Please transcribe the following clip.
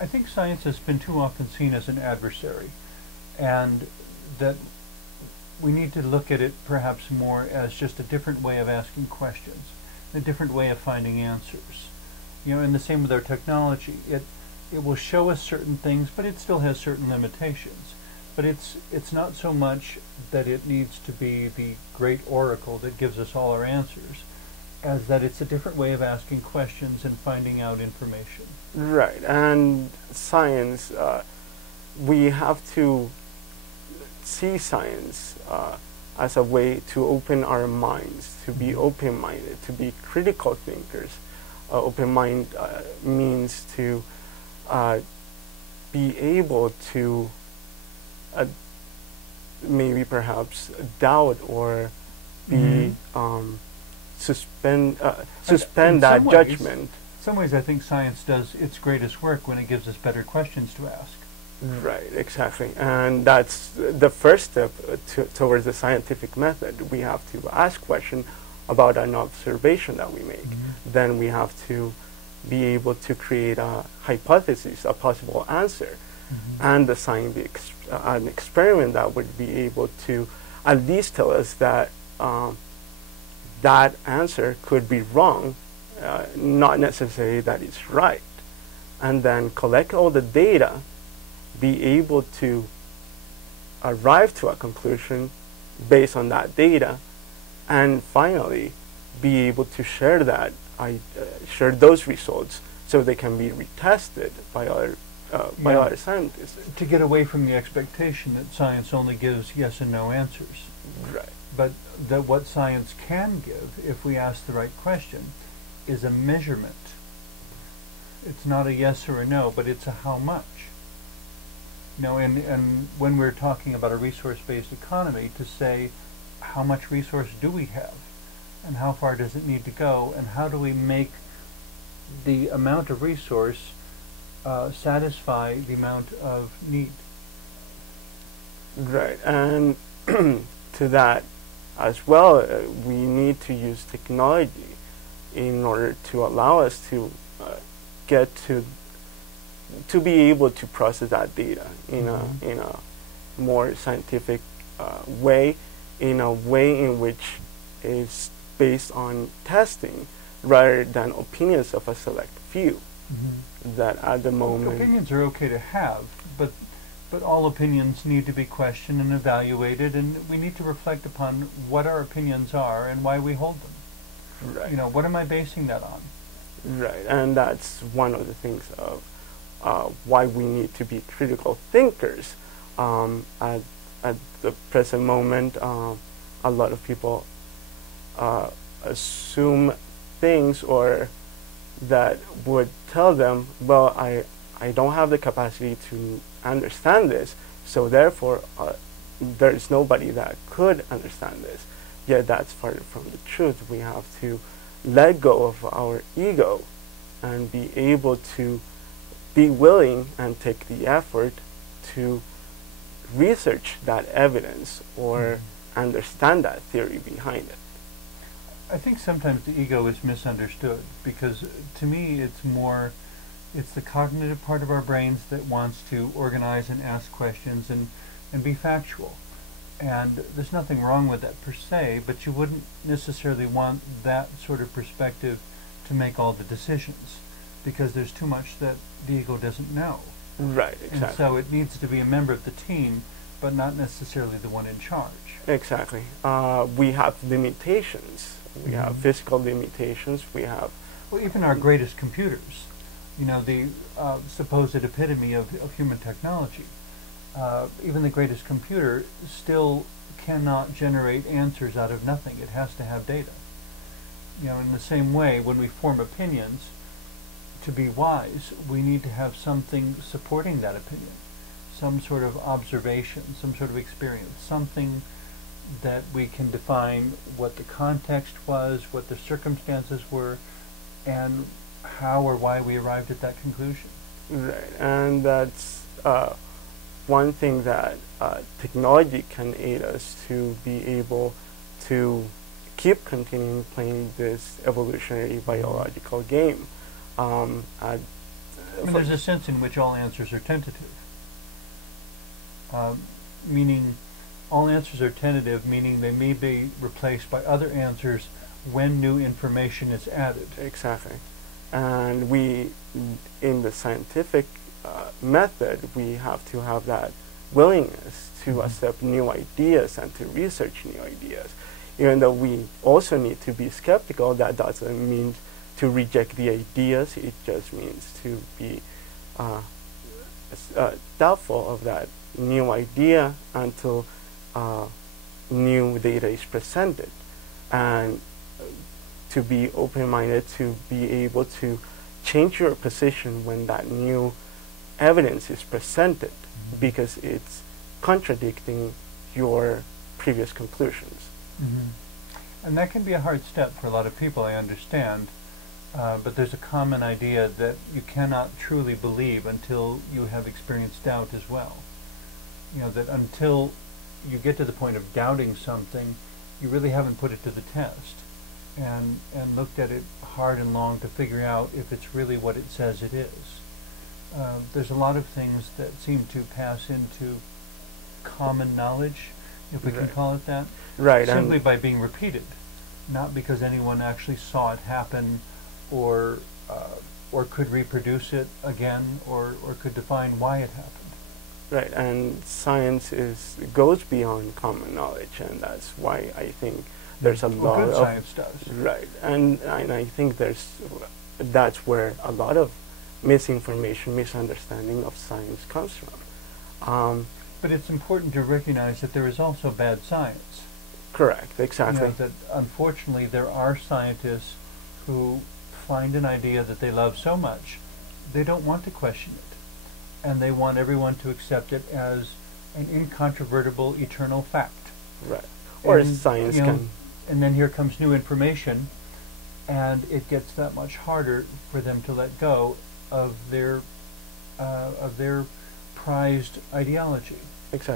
I think science has been too often seen as an adversary, and that we need to look at it perhaps more as just a different way of asking questions, a different way of finding answers. And the same with our technology. It will show us certain things, but it still has certain limitations. But it's not so much that it needs to be the great oracle that gives us all our answers, as that it's a different way of asking questions and finding out information. Right, and science, we have to see science as a way to open our minds, to be open-minded, to be critical thinkers. Open mind means to be able to maybe perhaps doubt or be suspend that judgment. In some ways, I think science does its greatest work when it gives us better questions to ask. Right, exactly. And that's the first step towards the scientific method. We have to ask questions about an observation that we make. Then we have to be able to create a hypothesis, a possible answer, and assign an experiment that would be able to at least tell us that that answer could be wrong, not necessarily that it's right. And then collect all the data, be able to arrive to a conclusion based on that data, and finally be able to share share those results so they can be retested by other scientists. To get away from the expectation that science only gives yes and no answers. Right. But that what science can give, if we ask the right question, is a measurement. It's not a yes or a no, but it's a how much. And when we're talking about a resource-based economy, to say how much resource do we have, and how far does it need to go, and how do we make the amount of resource satisfy the amount of need. Right, and to that as well, we need to use technology in order to allow us to get to be able to process that data in a more scientific way, in a way in which is based on testing rather than opinions of a select few. That at the moment, opinions are okay to have, but all opinions need to be questioned and evaluated, and we need to reflect upon what our opinions are and why we hold them. Right. What am I basing that on? Right, and that's one of the things of why we need to be critical thinkers. At the present moment, a lot of people assume things or that would tell them, well, I don't have the capacity to understand this, so therefore there is nobody that could understand this. Yet that's far from the truth. We have to let go of our ego and be able to be willing and take the effort to research that evidence or understand that theory behind it. I think sometimes the ego is misunderstood, because to me it's the cognitive part of our brains that wants to organize and ask questions and be factual. And there's nothing wrong with that per se, but you wouldn't necessarily want that sort of perspective to make all the decisions, because there's too much that the ego doesn't know. Right, exactly. And so it needs to be a member of the team, but not necessarily the one in charge. Exactly. We have limitations. We have physical limitations. We have... Well, even our greatest computers, the supposed epitome of human technology, even the greatest computer still cannot generate answers out of nothing. It has to have data. In the same way, when we form opinions, to be wise, we need to have something supporting that opinion, some sort of observation, some sort of experience, something that we can define what the context was, what the circumstances were, and how or why we arrived at that conclusion. Right, and that's one thing that technology can aid us to be able to keep continuing playing this evolutionary biological game. I mean, there's a sense in which all answers are tentative. Meaning, all answers are tentative, meaning they may be replaced by other answers when new information is added. Exactly. And we, in the scientific method, we have to have that willingness to accept new ideas and to research new ideas. Even though we also need to be skeptical, that doesn't mean to reject the ideas, it just means to be doubtful of that new idea until new data is presented. And to be open-minded, to be able to change your position when that new evidence is presented, because it's contradicting your previous conclusions. And that can be a hard step for a lot of people, I understand. But there's a common idea that you cannot truly believe until you have experienced doubt as well. You know, that until you get to the point of doubting something, you really haven't put it to the test and looked at it hard and long to figure out if it's really what it says it is. There's a lot of things that seem to pass into common knowledge, if we can call it that, simply by being repeated, not because anyone actually saw it happen or could reproduce it again or could define why it happened. Right, and science goes beyond common knowledge, and that's why I think there's a lot good of science does. Right, and I think that's where a lot of misinformation, misunderstanding of science comes from. But it's important to recognize that there is also bad science. Correct, exactly. You know, that unfortunately there are scientists who find an idea that they love so much, they don't want to question it. And they want everyone to accept it as an incontrovertible, eternal fact. Right. Or and, science can... And then here comes new information, and it gets that much harder for them to let go of their prized ideology. Exactly.